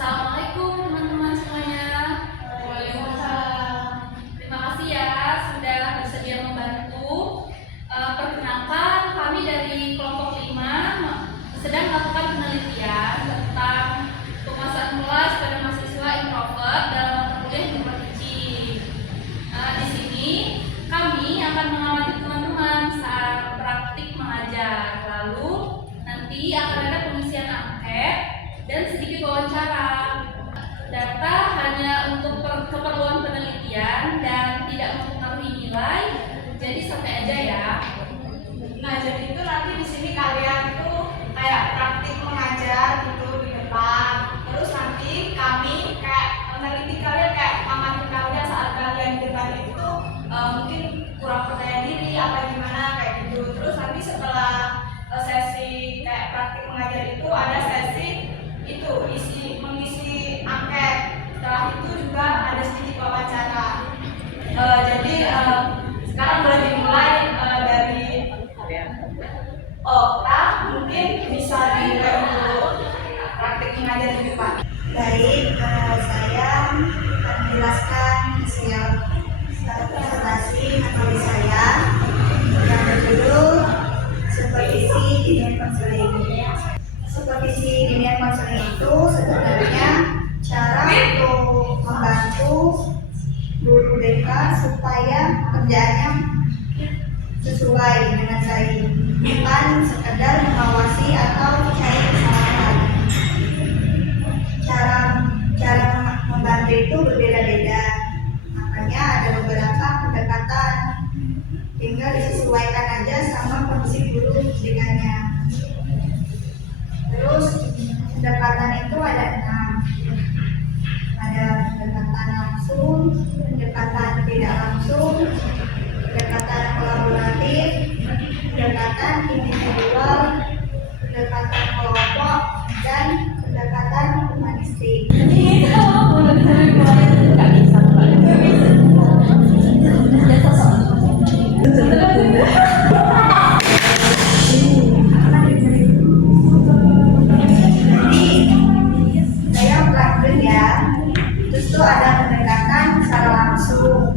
Assalamualaikum teman-teman semuanya. Waalaikumsalam. Terima kasih ya sudah bersedia membantu. Perkenalkan, kami dari kelompok 5 sedang melakukan penelitian tentang penguasaan kelas pada mahasiswa introvert dalam mata kuliah introvert teaching. Di sini kami akan mengamati teman-teman saat praktik mengajar. Lalu nanti akan ada pengisian angket dan sedikit wawancara. Data hanya untuk keperluan penelitian dan tidak mempengaruhi nilai, jadi santai aja ya. Nah, jadi itu nanti di sini kalian tuh kayak praktik mengajar gitu di depan. Terus nanti kami kayak meneliti kalian, kayak mengamati kalian saat kalian di depan itu mungkin kurang percaya diri apa gimana kayak gitu. Terus nanti setelah sesi kayak praktik mengajar itu ada sesi itu mengisi angket. Setelah itu juga ada sedikit wawancara. Jadi sekarang boleh dimulai dari Okta, mungkin bisa dimulai dulu praktik mengajar di depan. Baik, saya akan menjelaskan hasil presentasi materi saya yang berjudul Supervisi Dinian Konseling. Supervisi Dinian Konseling itu sebenarnya cara untuk membantu guru BK supaya kerjaannya sesuai dengan baik, bukan sekedar mengawasi atau mencari kesalahan. Cara membantu itu berbeda-beda, makanya ada beberapa pendekatan, tinggal disesuaikan aja sama kondisi guru dengannya. Terus pendekatan itu ada 6. Ada pendekatan langsung, pendekatan tidak langsung, pendekatan kolaboratif, pendekatan individual, pendekatan kelompok, dan pendekatan humanistik. Saya ulangi ya. Terus tuh ada pendekatan secara langsung.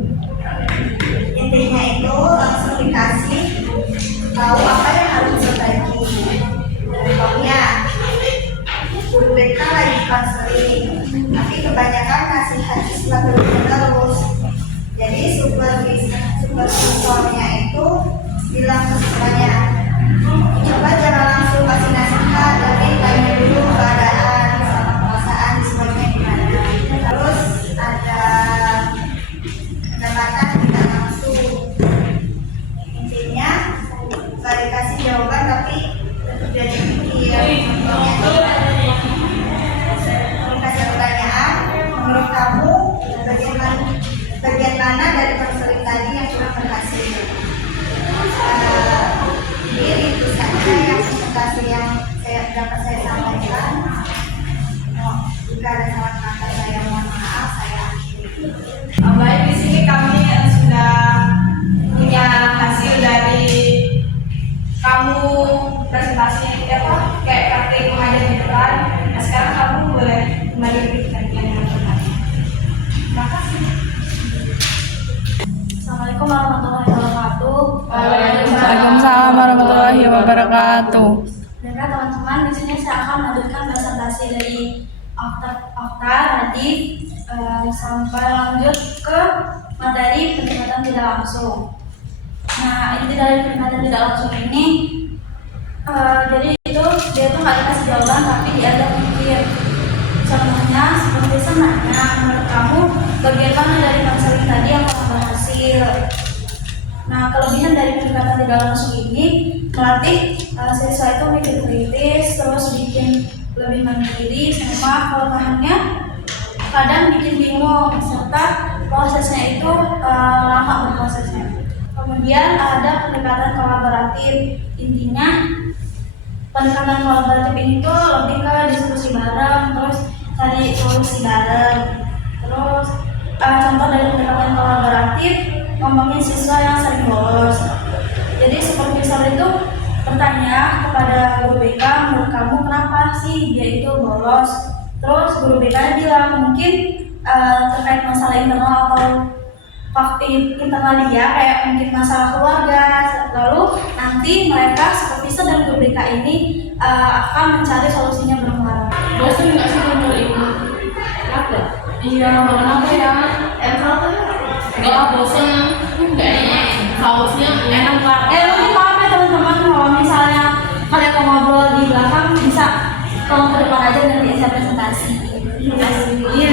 Intinya itu langsung dikasih tahu apa yang harus diperbaiki. Contohnya, guru BK lagi konseling, tapi kebanyakan nasihat siswa terus. Jadi supervisornya itu bilang ke siswanya, coba jangan langsung kasih nasihat, tapi tanya dulu keadaan sama perasaan siswanya gimana. Terus ada pendekatan tidak langsung. Intinya gak dikasih jawaban tapi tetap jadi pikir. Dikasih pertanyaan, menurut kamu bagian mana dari konseling tadi yang kurang berhasil? Jadi itu saja yang presentasi yang dapat saya sampaikan. Jika ada salah kata saya mohon maaf, saya akhiri. Baik, di sini kami sudah punya hasil dari kamu presentasinya kayak praktik mengajar di depan. Nah, sekarang kamu boleh kembali ke kajian yang berikutnya. Terima kasih. Assalamualaikum warahmatullahi wabarakatuh. Waalaikumsalam warahmatullahi wabarakatuh. Baiklah teman-teman, di sini saya akan melanjutkan presentasi dari Okta tadi sampai lanjut ke materi pendekatan tidak langsung. Nah, inti dari pendekatan tidak langsung ini jadi itu dia tuh nggak dikasih jawaban tapi diajak mikir. Contohnya seperti senangnya, menurut kamu bagian mana dari konseling tadi yang kurang berhasil? Nah, kelebihan dari pendekatan tidak langsung ini melatih siswa itu mikir kritis, terus bikin lebih mandiri, sama kelemahannya kadang bikin bingung, serta prosesnya itu lama berprosesnya. Kemudian ada pendekatan kolaboratif. Intinya pendekatan kolaboratif ini tuh lebih ke diskusi bareng, terus cari solusi bareng. Terus contoh dari pendekatan kolaboratif, ngomongin siswa yang sering bolos. Jadi supervisor itu bertanya kepada guru BK, menurut kamu kenapa sih dia itu bolos? Terus guru BK bilang mungkin terkait masalah internal atau faktor internal dia kayak mungkin masalah keluarga, lalu nanti mereka supervisor dan guru BK ini akan mencari solusinya bareng-bareng. Bosan nggak sih kumpul ini? Ada? Iya, kenapa ya? Nggak bosan, kayaknya sausnya enak banget. Mungkin maaf ya teman-teman kalau misalnya kalian mau ngobrol di belakang bisa tolong ke depan aja nanti saya presentasi. Terima kasih. Iya.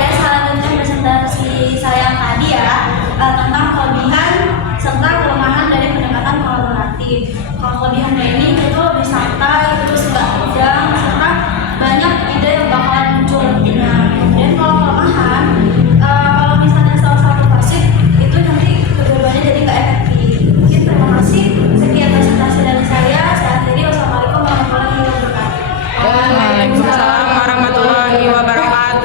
Ya, selanjutnya presentasi saya tadi ya tentang kelebihan serta kelemahan dari pendekatan kolaboratif. Kalau kelebihannya ini itu lebih santai, terus nggak tegang, serta banyak ide yang bakalan muncul nantinya. Dan kalau kelemahan, kalau misalnya salah satu pasif itu nanti keduanya jadi nggak efektif. Mungkin terima kasih. Sekian presentasi dari saya. Saya akhiri. Wassalamualaikum warahmatullahi wabarakatuh. Waalaikumsalam warahmatullahi wabarakatuh.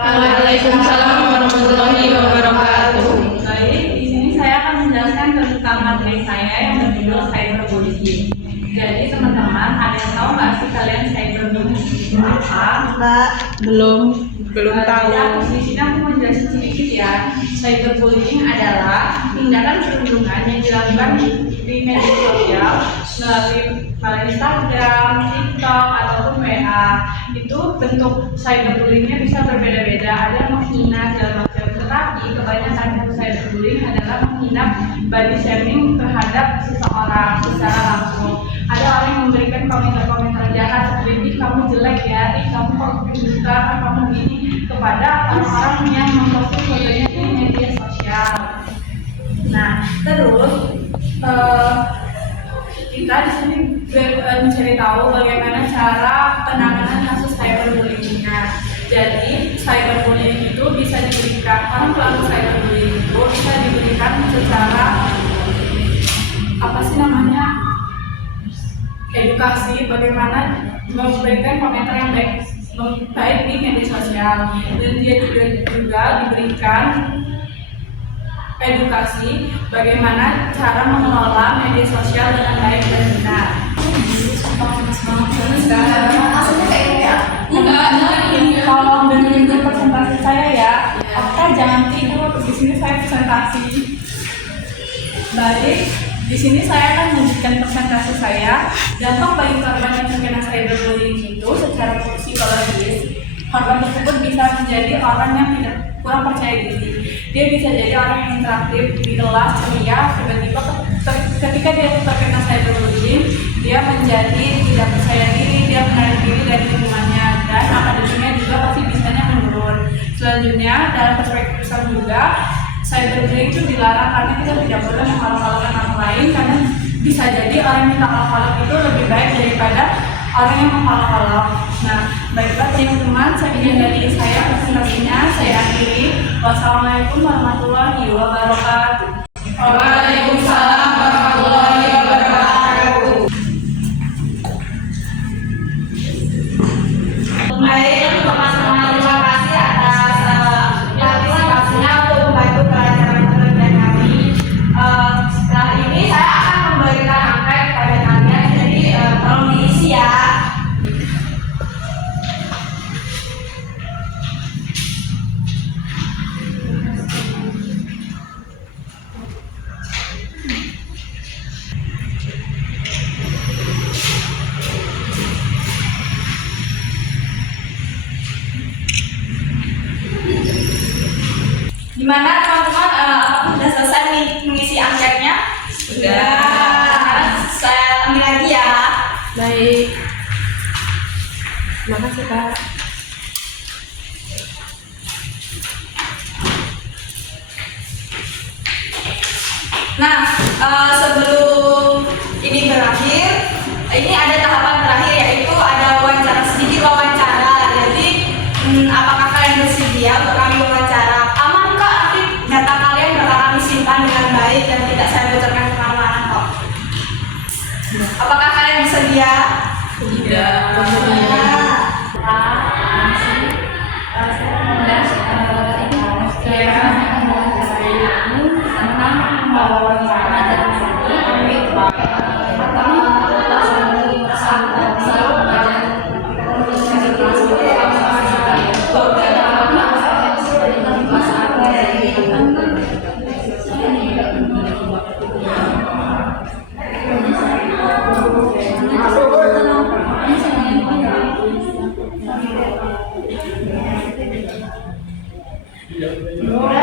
Waalaikumsalam warahmatullahi wabarakatuh. Baik, di sini saya akan menjelaskan tentang materi saya yang berjudul cyberbullying. Jadi teman-teman, ada yang tahu nggak sih kalian cyberbullying itu apa? Mbak, Belum tahu. Jadi di sini aku menjelaskan sedikit ya. Cyberbullying adalah tindakan perundungan yang dilakukan di media sosial melalui Instagram, TikTok ataupun WA. Itu bentuk cyberbullyingnya bisa berbeda-beda. Ada yang menghina segala macam. Tetapi kebanyakan bentuk cyberbullying adalah menghina body shaming terhadap seseorang secara langsung. Ada orang yang memberikan komentar-komentar jahat seperti "ih kamu jelek ya, ih kamu kok buta, kamu gini" kepada orang-orang yang memposting fotonya di media sosial. Nah, terus kita di sini mencari tahu bagaimana cara penanganan kasus cyberbullying-nya. Jadi cyberbullying itu bisa diberikan, orang pelaku cyberbullying itu bisa diberikan secara edukasi bagaimana memberikan komentar yang baik di media sosial, dan dia juga diberikan edukasi bagaimana cara mengelola media sosial dengan baik dan benar. Kalau dengerin presentasi saya ya, jangan tidur. Di sini saya presentasi. Baik, di sini saya akan menunjukkan presentasi saya. Dampak bagi korban yang terkena cyberbullying itu secara psikologis, korban tersebut bisa menjadi orang yang kurang percaya diri. Dia bisa jadi orang yang interaktif di kelas, ceria, tiba-tiba ketika dia terkena cyberbullying, dia menjadi tidak percaya diri, dia menarik diri dari lingkungannya, dan akademiknya juga pasti bisanya menurun. Selanjutnya, dalam perspektif besar juga, cyberbullying itu dilarang karena kita tidak boleh menghalang-halangkan orang lain, karena bisa jadi orang yang menghalang-halang itu lebih baik daripada orang yang menghalang-halang. Nah, baiklah teman-teman, sekian dari saya presentasinya, saya akhiri. Wassalamualaikum warahmatullahi wabarakatuh. Waalaikumsalam warahmatullahi wabarakatuh. baik teman-teman, terima kasih atas partisipasinya untuk membantu pelajaran pekerjaan kami. Setelah ini saya akan memberikan angket kepada kalian, jadi tolong diisi ya. Gimana teman-teman, apakah sudah selesai mengisi angketnya? Sudah. Saya ambil lagi ya. Baik. Terima kasih, Kak. Nah, sebelum ini berakhir, ini ada tahapan terakhir, yaitu ada wawancara, sedikit wawancara. Jadi, apakah kalian bersedia untuk kami wawancara? Aman kok, nanti data kalian bakal kami simpan dengan baik dan tidak saya bocorkan kemana-mana kok. Apakah kalian bersedia? Tidak. Mulai